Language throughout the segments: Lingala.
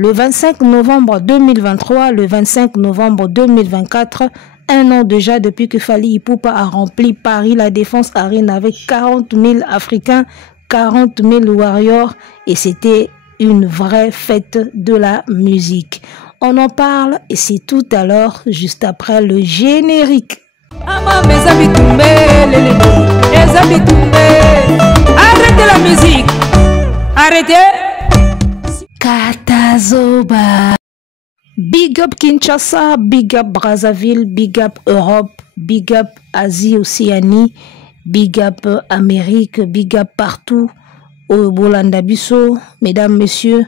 Le 25 novembre 2023, le 25 novembre 2024, un an déjà depuis que Fally Ipupa a rempli Paris La Défense Arena avec 40 000 Africains, 40 000 warriors, et c'était une vraie fête de la musique. On en parle et c'est tout à l'heure, juste après le générique. Arrêtez la musique. Arrêtez. Katazoba. Big up Kinshasa, big up Brazzaville, big up Europe, big up Asie, Océanie, big up Amérique, big up partout au Bolandabiso. Mesdames, messieurs,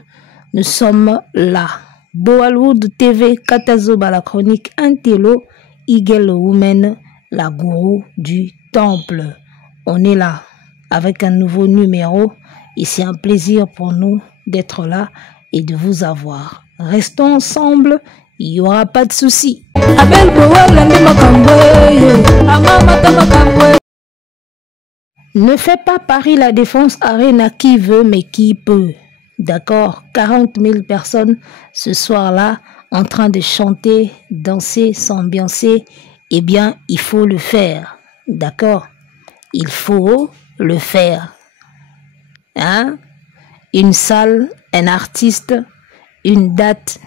nous sommes là. Boalwood TV, Katazoba, la chronique Intello, Eagle Woman, la gourou du temple. On est là avec un nouveau numéro et c'est un plaisir pour nous d'être là et de vous avoir. Restons ensemble, il n'y aura pas de soucis. Ne fais pas Paris La Défense Arena qui veut mais qui peut. D'accord, 40 000 personnes ce soir-là en train de chanter, danser, s'ambiancer. Eh bien, il faut le faire. D'accord, il faut le faire. Hein? Une salle, un artiste, une date,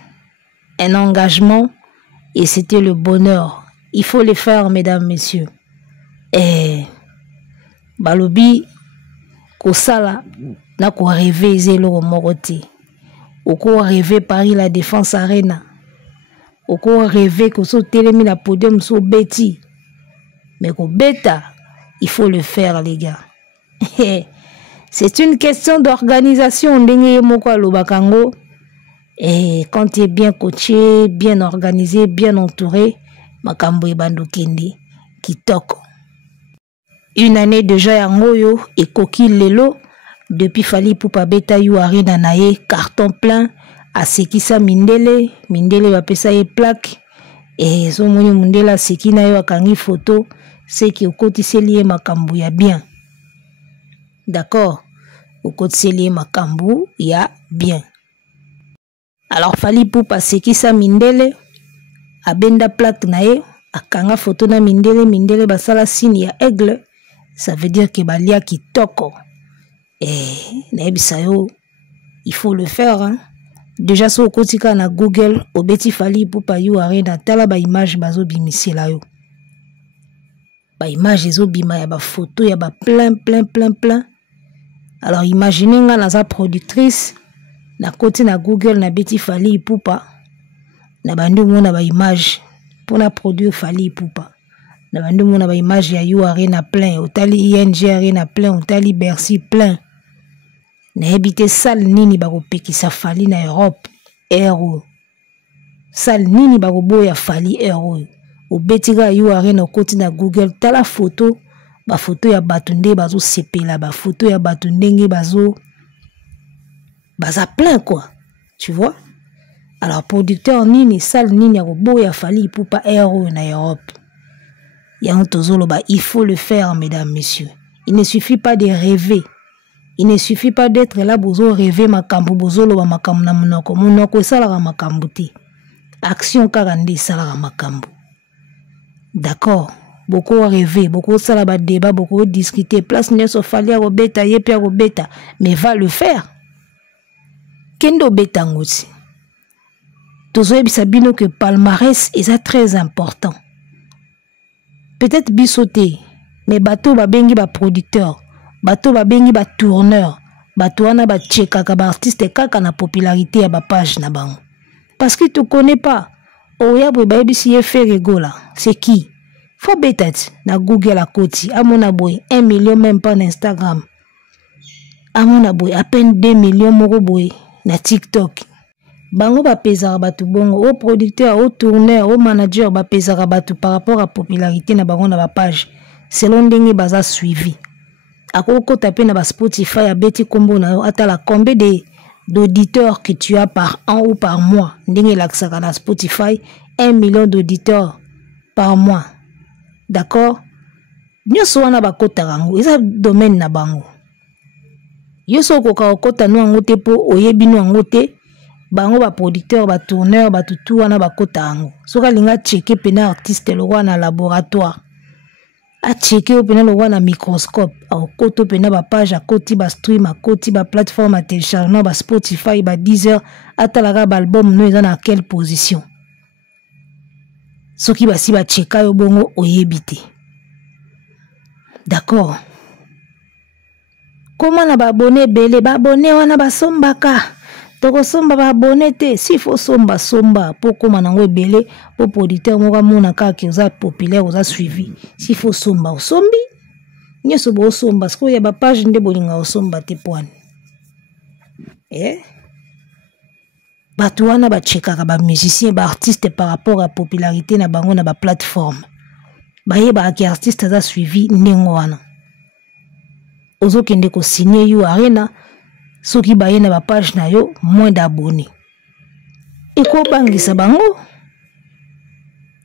un engagement, et c'était le bonheur. Il faut le faire, mesdames, messieurs. Et balobi kosala na ko rêver zelo morote. O ko rêver Paris La Défense Arena. O ko rêver ko so telemi la podium so beti. Mais ko beta, il faut le faire, les gars. C'est une question d'organisation. Et quand tu es bien coaché, bien organisé, bien entouré, makambo ebando kende kitoko. Une année déjà yangoyo et koki lelo depuis Fally Ipupa beta yu arena nae carton plein asekisa mindele va pesa ye plaque et so moni mundela sekina yo akangi photo c'est qui okotiseli ye makambo ya bien. D'accord, okotiseli ye makambo ya bien. Alors Fally Ipupa sekisa mindele abenda plaque nae akanga photo na mindele basala signe ya aigle. Ça veut dire que balia kitoko. Et naebisayo, il faut le faire. Hein? Déjà so kotika na Google obeti Fally Ipupa yu arena tala ba image bazo bimisela yo. Ba image ezo bima ya ba photo ya ba plein. Alors imaginez nga na sa productrice na koti na Google na beti Fally Ipupa na bandu mona ba image pour na produire Fally Ipupa. Na bandu mona ba image ya yu arena plein, otali ING arena plein, otali Bercy plein. Na ebite salle nini bako pekisa Fally na Europe euro. Salle nini bako boya Fally euro. Obetika yu arena koti na Google tala photo, ba photo ya batunde bazo sepela, ba photo ya batundenge bazo baza plein quoi. Tu vois? Alors producteur nini salle nini ya boya Fally Ipupa euro na Europe. Il faut le faire, mesdames, messieurs. Il ne suffit pas de rêver. Il ne suffit pas d'être là, bozo rêver makambu, bozo lo makambu na munoko. Munoko salara makambu te. Action karande salara makambu. D'accord. Beaucoup rêver, beaucoup salaba débat, beaucoup discuter. Place nyoso Fally robeta, yepia robeta. Mais va le faire. Kendo beta ngoti. Tozo ebisabino que palmarès est très important. Peut-être bisoté, mais bateau ba bengi ba producteur, bateau ba bengi ba tourneur, bateau wana ba tchekaka ba artiste kaka na popularité ya ba page na bango. Parce que tu connais pas. Oya boy ba ebisi ye fait rigola. C'est qui? Faut betat na Google à côté. Amona boy 1 million même pas na Instagram. Amona boy à peine 2 millions moko boy na TikTok. Bango ba pezara batu bongo, au producteur, au tourneur, au manager ba pezara batu par rapport à popularité na bango na ba page. Selon ndenge baza suivi. Akoko tapé na ba Spotify a beti kombo na atala combien d'auditeurs que tu as par an ou par mois. Ndenge laksaka na Spotify 1 million d'auditeurs par mois. D'accord? Nyoso wana bakota rango, eza domaine na bango. Yoso koka okota no angote po oyebi no angote. bango ba producteur ba tourneur ba tutu wana bakota ango soka linga checker pena artiste lo wana laboratoire a checker pena lo wana microscope au koto pena ba page a koti ba stream a koti ba plateforme a téléchargement ba Spotify ba Deezer atalaka ba album no eza na quelle position soki basi ba cheka yo bongo oyebite d'accord. Comment na ba abonné belé ba abonné wana ba sombaka toko somba ba abonné te si faut somba pour comment nango belé pour producteur moko mona kaka oza populaire oza suivi si faut somba o sombi nyeso bo somba parce que ya ba page nde bolinga o somba te poane bato wana ba chekaka ba musicien ba artiste par rapport à popularité na bango na ba plateforme ba yeba ki artiste aza suivi ndengo wana ozo kende ko signer you arena soki baye na ba page na yo moins d'abonnés eko bangisa bango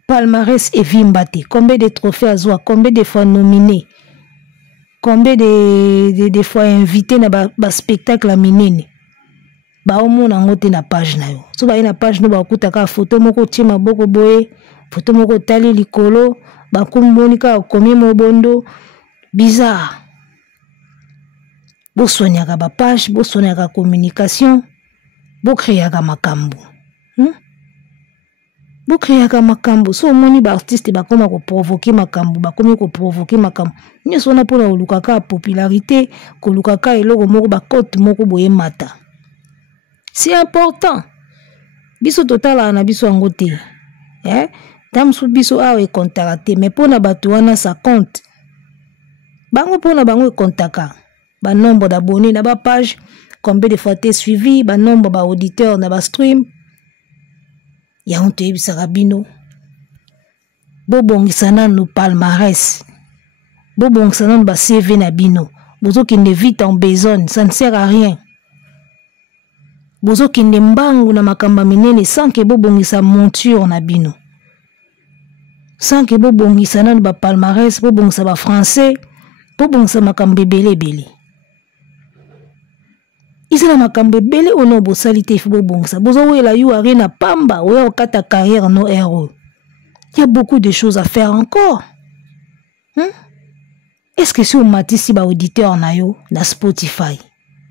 palmarès et vimbate combien de trophées azwa combien de fois nominé combien de fois invité na ba spectacle minene ba omona ngote na page na yo so baye na page no ba kutaka photo moko tima boko boye photo moko tali likolo ba kumbonika komi mobondo bizarre. Bo soignaka ba page, bo soignaka communication, bo créaka makambo. Bo créaka makambo. So moni ba artiste ba koma ko provoquer makambo, ba komi ko provoquer makambo. Ni sona pona olukaka popularité, ko lukaka eloko moko ba cote moko boye mata. C'est important. Biso totala na biso angote. Tamsu biso awe contacté, mais pona batu wana ça compte. Bango pona bango contaka. Ba nombre d'abonnés na ba page, combien de fois t'es suivi, ba nombre ba auditeurs na ba stream. Ya on te yebisaka bino. Bo bongisana no palmarès. Bo bongisana no ba CV na bino. Bozo kende vite en besogne, ça ne sert à rien. Bozo kende mbangu na makamba minene sans que bo bongisa monture na bino. Sans que bo bongisana no ba palmarès, bo bongisa ba français, bo bongisa makamba belé. Isana makambe bele ono bo salite fibo bongsa bozo wela yu arena pamba oya okata carrière no héros. Il y a beaucoup de choses à faire encore. Est-ce que si on matisi ba auditeur na yo na Spotify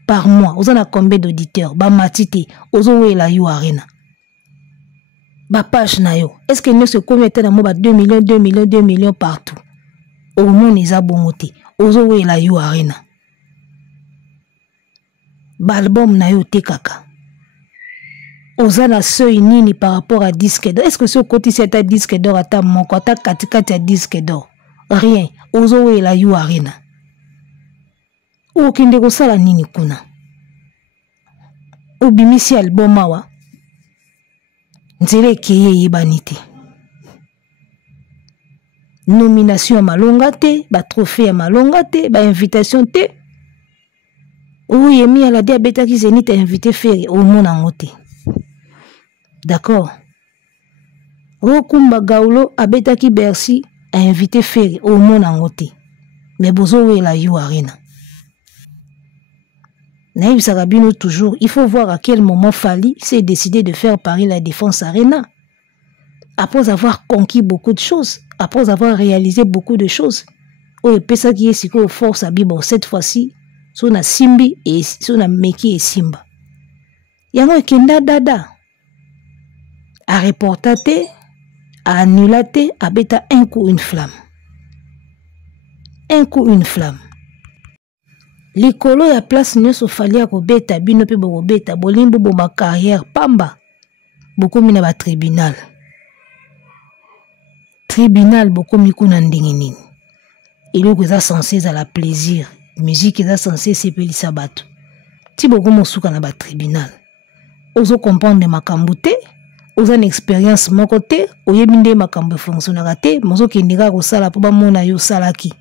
par mois, on a combien d'auditeurs ba matite ozo wela yu arena. Ba page na yo. Est-ce que nous se commettent na mo ba 2 millions partout. Au monde eza bongote. Ozo wela yu arena. Balbum na yo te kaka. Oza na seuil nini par rapport à disque d'or. Est-ce que ce côté c'est un disque d'or à ta mon côté katikati à disque d'or? Rien. Ozo we la yu arena. Okinde ko sala nini kuna? Obimisi album awa. Nzele keye yebanite. Nomination malonga te, ba trophée malonga te, ba invitation te. Oui, Yemi a la diabète qui s'est invité invité faire au monde en côté. D'accord. Rokumba Gaulo a bêta qui Bercy a invité faire au monde en côté. Mais bozo est la you arena. Naïb Sarabino toujours, il faut voir à quel moment Fali s'est décidé de faire Paris la Défense Arena. Après avoir conquis beaucoup de choses, après avoir réalisé beaucoup de choses. Oh, et ça qui est si qu'on force à Bibo cette fois-ci. So na simbi et so na meki et simba. Yango kenda dada. A reportate, a annulate, a beta un coup une flamme. Un coup une flamme. Likolo ya place nyoso fali ko beta bino pe bo beta bolimbo bo ma carrière pamba. Boko mina ba tribunal. Tribunal boko mikuna ndenge nini. Eloko eza censé à la plaisir. Musique est censée s'épeler sabato. Si beaucoup mosuka na ba tribunal. Ozo comprendre makambo te, oza une expérience mon côté, oyebinde makambo fonctionnera te, mozo kendika ko sala po ba mona yo salaki.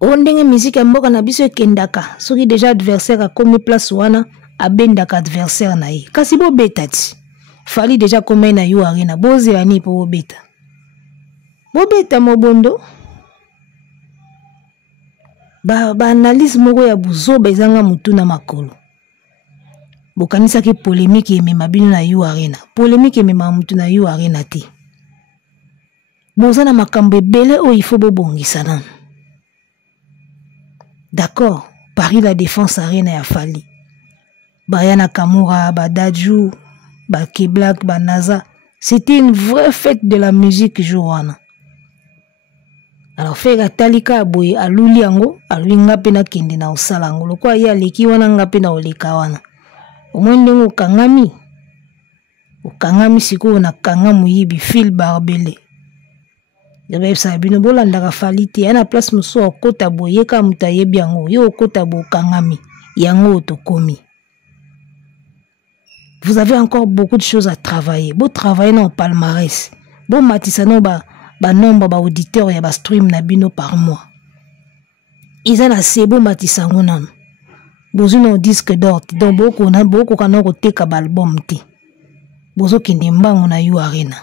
Ondenge musique mboka na biso kendaka, soki déjà adversaire a commis place wana, abendaka adversaire na ye. Kasi bo betati. Fali déjà comme na yo arena, boze ani po beta. Bo beta mobondo. Ba analyse moko ya buzo bezanga mutu na makolo. bokanisa ke polémique emema bino na You Arena. Polémique emema mutu na You Arena te. Boza na makambo ebele o il faut bobongisa nanu. D'accord, Paris la Défense Arena ya fali. Bayana Kamura, Badadjou, Keblak, Naza. C'était une vraie fête de la musique jouana. Alors Fega Talika boye aluli yango, aluli ngape na kende na osala yango. Lokwa ya leki wana ngape na oleka wana. Omwendengo kangami. Okangami siko na kangamu yibi fil barbele. Yabe sabino bolanda fali te yana place muso okota boye ka mutayebi yango yo okota bo kangami yango otokomi. Vous avez encore beaucoup de choses à travailler. Vous travaillez dans le palmarès. Vous matisano ba nombre ba auditeurs ya ba stream na bino par mois. Ils ont assez beau matisango nan. Vous avez un disque d'or. Donc beaucoup kana ko teka ba album te. Bozo kende mbango na You Arena.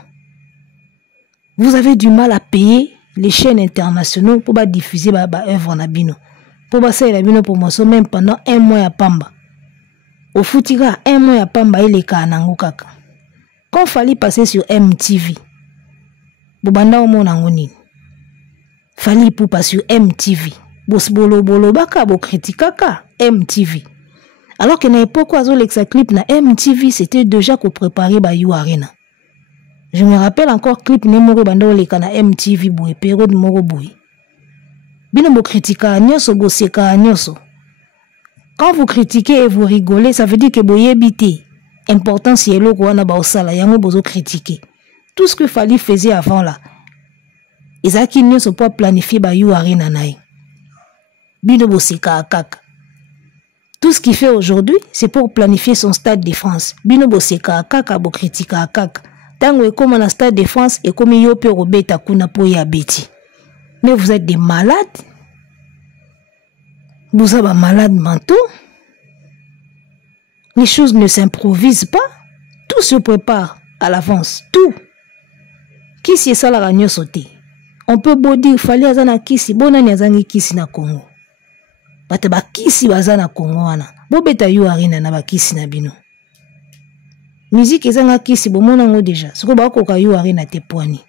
Vous avez du mal à payer les chaînes internationales pour diffuser ba œuvre na bino. Pour passer la bino promotion même pendant un mois à Pamba. Au Foutika, un mois à Pamba et les Kanango kaka. Quand fallait passer sur MTV, Bobanda omo nangoni. Fallait pour passer sur MTV. Bolo baka bo kritikaka MTV. Alors que na époque où Alexa clip na MTV, c'était déjà qu'on préparait ba You Arena. Je me rappelle encore clip nemoro banda oleka na MTV boy période moro boy. Bino bo kritika nyoso bo seka nyoso. Quand vous critiquez et vous rigolez, ça veut dire que boye bité. Important si elo ko wana ba osala yango bozo critiquer. Tout ce que Fali faisait avant là. Ezaki nyoso pour planifier ba You Arena nae. Bino bo seka akaka. Tout ce qu'il fait aujourd'hui, c'est pour planifier son stade de France. Bino bo seka akaka bo kritika akaka. Tango e comme na stade de France et comme yo pe robeta kuna po ya beti. Mais vous êtes des malades. Vous avez malades mentaux. Les choses ne s'improvisent pas. Tout se prépare à l'avance. Tout. Qui c'est ça la ragno sauté? On peut beau dire qu'il fallait azana kisi. Bona ni azangi kisi na Congo. Bate ba kisi bazana Congo wana. Bo beta You Arena na ba kisi na bino. Musique ezanga kisi bo mona ngo déjà. Soko ba ko ka You Arena te poani.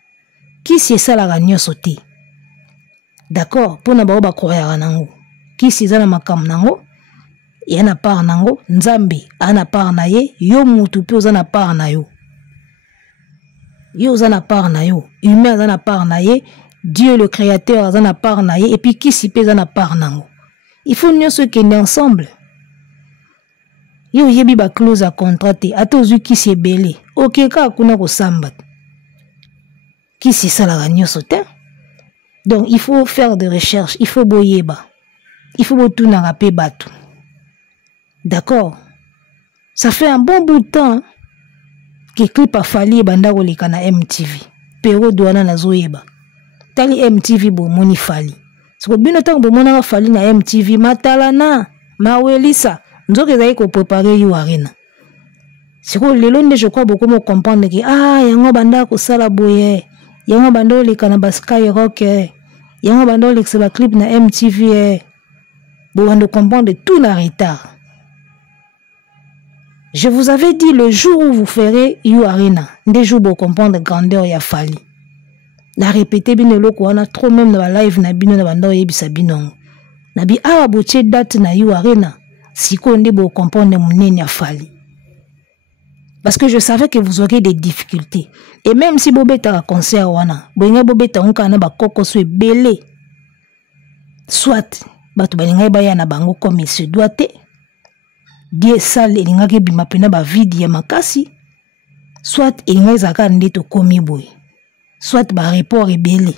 Kisi c'est ça la ragno sauté. D'accord, pona ba ba koya nango. Kisi zana makam nango. Yana part nango, Nzambe ana part na ye, yo mutu pe ozana part na yo. Yo ozana part na yo, humain ozana part na ye, Dieu le créateur ozana part na ye, et puis kisi pe ozana part nango. Il faut nous se kende ensemble. Yo yebi ba clause à contrat, atozu kisi ebele. Ok ka kuna ko samba. Kisi sala ganyo sote. Donc il faut faire des recherches, il faut boyeba. Il faut tout n'arraper batou. D'accord. Ça fait un bon bout de temps que clip a fallu banda koleka na MTV. Pero douana na zoyeba. Tali MTV bo moni fali. Soko bino tango bo mona fali na MTV matalana, mawelisa, nzoke zai ko préparer You Arena. Siko lelo nde je crois beaucoup mo comprendre que yango banda ko sala boye. Yango banda oleka na Sky Rock. Yango banda oleka ba clip na MTV. Bo banda comprendre tout na retard. Je vous avais dit le jour où vous ferez You Arena, des jours pour comprendre la grandeur ya fali. La répéter bien le ko na trop même dans la live na bino na bando yebisa bino. Na bi awa boche date na You Arena, si ko nde bo comprendre munene ya fali. Parce que je savais que vous auriez des difficultés. Et même si bobeta a concert wana, boyenga bobeta onka na ba koko so ebele. Soit batu balinga ba ya na bango comme il se doit. Die sale elingaki bima pena ba vide ya makasi, soit elinga ezaka ndeto komi boy, soit ba report ebele.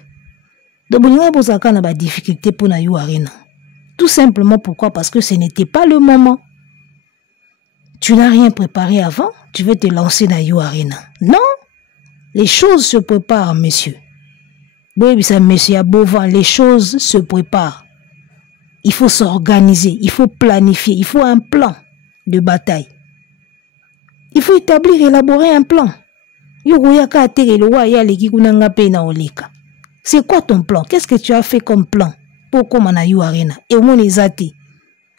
Donc bolinga bozaka na ba difficulté pour na You Arena. Tout simplement pourquoi? Parce que ce n'était pas le moment. Tu n'as rien préparé avant, tu veux te lancer dans You Arena. Non, les choses se préparent, monsieur. Oui, ça, monsieur à Beauvant, les choses se préparent. Il faut s'organiser, il faut planifier, il faut un plan de bataille. Il faut établir, élaborer un plan. C'est quoi ton plan? Qu'est-ce que tu as fait comme plan pour comme na You Arena? Et mon ezati,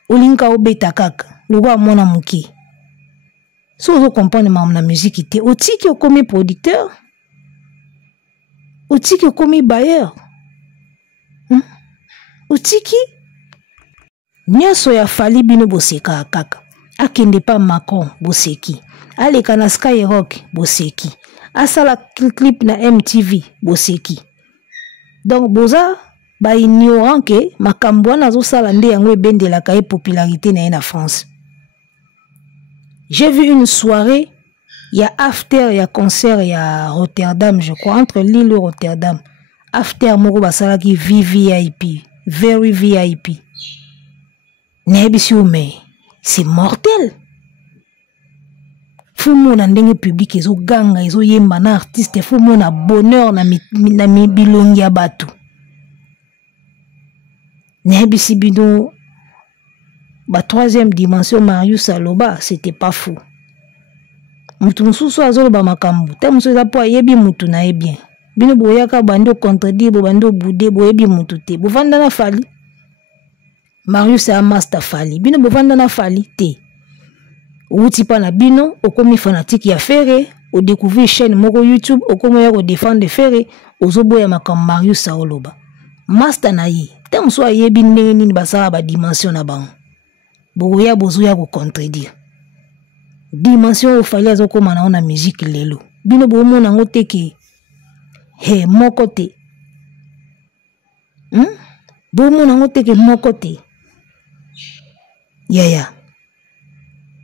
olinka obeta kaka, logo mona muki. Si vous comprenez la musique, otiki okomi producteur, otiki okomi bailleur, otiki nyonso ya fali bino boseka kaka. Akende pa Macron boseki, aleka na Skyrock boseki, asala clip na MTV boseki. Donc boza ba ignorant que makambo wana azosala nde yango ebendelaka popularité na ye na France. J'ai vu une soirée, il y a after, il y a concert, il y a Rotterdam, je crois, entre Lille et Rotterdam. After moko basala ki VVIP, very VIP. Nebisiume, c'est mortel. Faut mon ndenge public ezo ganga, ezo yemba na artiste, faut mon bonheur na bilongi ya batu. Nebisi bidon. La troisième dimension, Marius Aloba, c'était pas fou. Mutu mususu azoloba makambu. Te mususu za po yebi mutu na bien. Bino boyaka bando contredire, bando boudé, boyebi mutu te. Bovanda na fali. Marius a master fali. Bino bovanda na fali te. Outi pa na bino, okomi fanatique ya Ferré, o découvrir chaîne moko YouTube, okomi ya ko défendre Ferré, ozobo ya makambu Marius Aloba. Master na yi. Te mususu yebi ndenge nini basala ba dimension na bango. Boya bozoya ko contredire. Dimension au fali azo koma na musique lelo. Bino bomo na ngote ke he moko te. Bomo na ngote ke moko te. Yaya.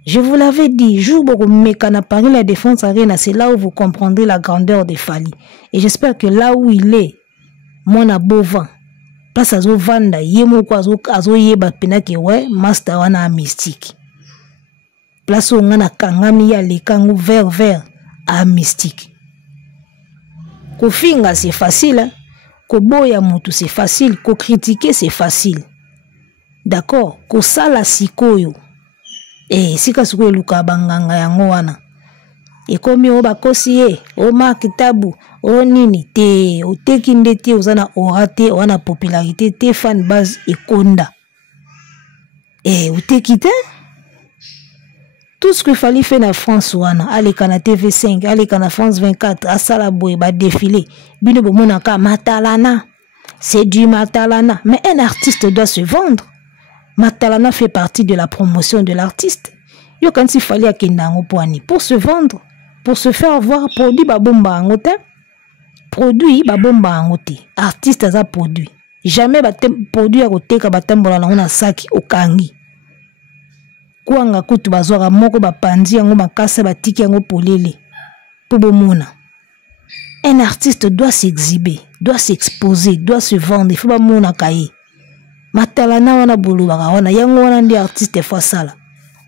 Je vous l'avais dit, jour boko mekana Paris la Défense Arena, c'est là où vous comprendrez la grandeur de Fali. Et j'espère que là où il est, mon abovant. Place azo vanda yemo ko azo yeba penake ouais master wana mystique. Place on ngana kangami ya le kangu vert a mystique. Ko finga c'est facile, ko boya mutu c'est facile, ko critiquer c'est facile. D'accord, ko sala sikoyo. Sika sikoyo luka banganga yango wana. Ekomi o bakosi o makitabu o nini te o tekinde te ozana orate wana popularité te fan base ekonda o tekite tout ce que fallait faire na France wana aleka na TV5 aleka na France 24 asala boy ba défilé bino bomona ka matalana c'est du matalana mais un artiste doit se vendre. Matalana fait partie de la promotion de l'artiste. Yo quand il fallait akenda ngo poani pour se vendre. Pour se faire voir, produit babomba angote. Produit babomba angote. Artiste aza produit. Jamais produit à côté ka batambola na ona saki okangi. Kuanga kutu bazwaka moko bapandi yango makasa batiki yango polele. Pobomona. Un artiste doit s'exhiber, doit s'exposer, doit se vendre. Il faut ba mona kaye. Matalana wana bolubaka wana yango wana ndi artiste fois sala.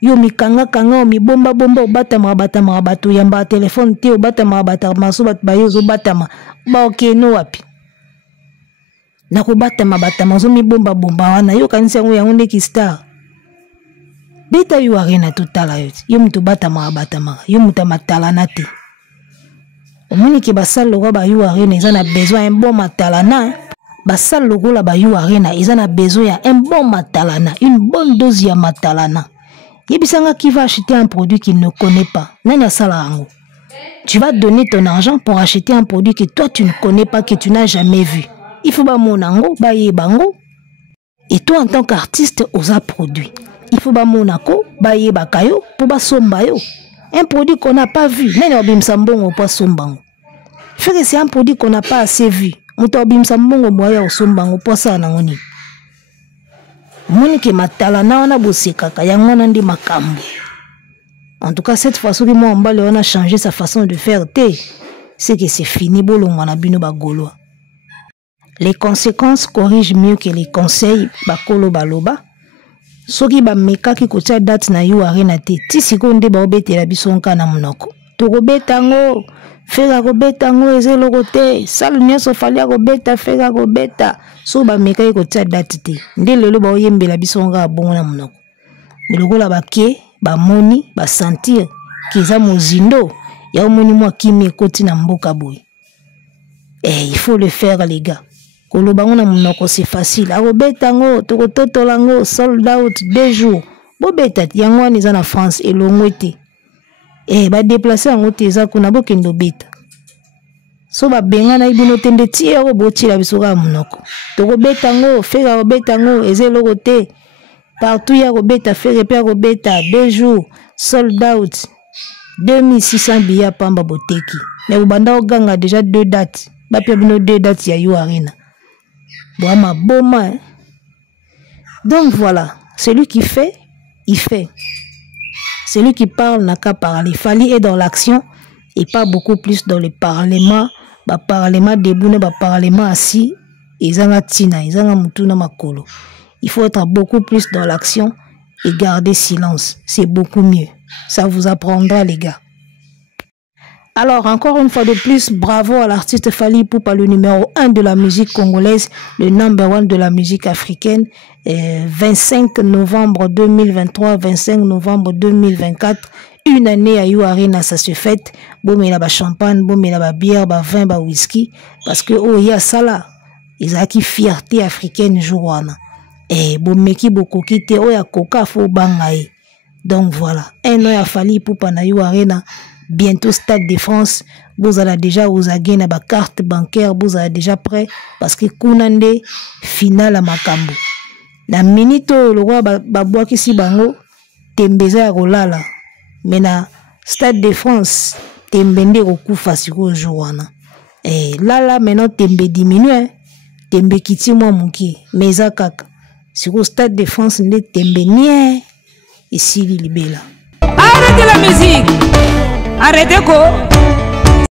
Yo mikanga kanga mi bomba obatama bato yamba téléphone te obatama maso bat bayo zo batama ba okeno wapi na ko batama zo mi bomba wana yo kanisa yango ndeki star beta yo arena totala yo muto batama yo muta matalana te omoni ke basal logo ba yo arena ezana besoin un bon matalana basal logo la ba yo arena ezana besoin ya un bon matalana une bonne dose ya matalana. Yebisanga qui va acheter un produit qu'il ne connaît pas. Nana salango. Tu vas donner ton argent pour acheter un produit que toi tu ne connais pas, que tu n'as jamais vu. Il faut ba monango, ba yebango. Et toi en tant qu'artiste, osa produit. Il faut ba monako, ba yebakayo, pour ba sombayo. Un produit qu'on n'a pas vu. Nana obim sambongo po sombango. Fait que c'est un produit qu'on n'a pas assez vu. Muto obim sambongo boya o sombango po sa nangoni. Monique matalana wana bosekaka yango na ndi makambo. En tout cas cette fois soki moi mbale on a changé sa façon de faire c'est que c'est fini bolongo na bino bagoloa. Les conséquences corrigent mieux que les conseils bakolo baloba. Soki ba mekaki ko tia date na yo arena te ti sikonde ba obetela bisonka na munoko. To robetango fera robetango ezelo kote sal nyoso falia robeta fera robeta so ba mekaki ko tia date te. Nde lelo ba oyembela bisonka bongo na munoko. Lokola bake ba moni ba sentir kiza mozindo ya omoni mwa kimi ekoti na mboka boy. Il faut le faire les gars. Kolobango na munoko c'est facile. Arobetango tokototolango sold out 2 jours. Bobeta yango eza na France elongwete. ba déplacer en oteza kuna bokendo beta so ba benga na ibino tende tiero botila bisoka munoko to beta ngo fera beta ngo ezelo côté partout ya beta fera pe beta 2 jours sold out 2600 billets pamba boteki mais banda oganga déjà 2 dates ba pe bino 2 dates ya You Arena boama boma hein? Donc voilà, celui qui fait il fait. Celui qui parle n'a qu'à parler. Fali est dans l'action et pas beaucoup plus dans le parlement. Ba parlement debout, ba parlement assis. Izanga tina, izanga mutuna makolo. Il faut être beaucoup plus dans l'action et garder silence. C'est beaucoup mieux. Ça vous apprendra les gars. Alors, encore une fois de plus, bravo à l'artiste Fally Ipupa, le numéro 1 de la musique congolaise, le number 1 de la musique africaine. 25 novembre 2023, 25 novembre 2024, une année à You Arena, ça se fête. Bon, mais là, champagne, bon, mais là, bière, vin, whisky. Parce que, oh, il y a ça là. Ils ont qui fierté africaine, jouana. Et bon, mais qui beaucoup quitté, oh, il y a coca, faut bangaye. Donc voilà, un an à Fally Ipupa na You Arena. Bientôt Stade de France, vous allez déjà vous avez na ba carte bancaire, vous allez déjà prêt parce que kunande final à Makambo. Na minute le roi ba kisi bango tembeza ya kolala. Mais na Stade de France tembende okufa siko jowana. Là maintenant tembe diminue, tembe kiti moi muki, mais za kaka. Siko Stade de France nde tembe nie ici libela. Arrêtez la musique. Arrêtez quoi?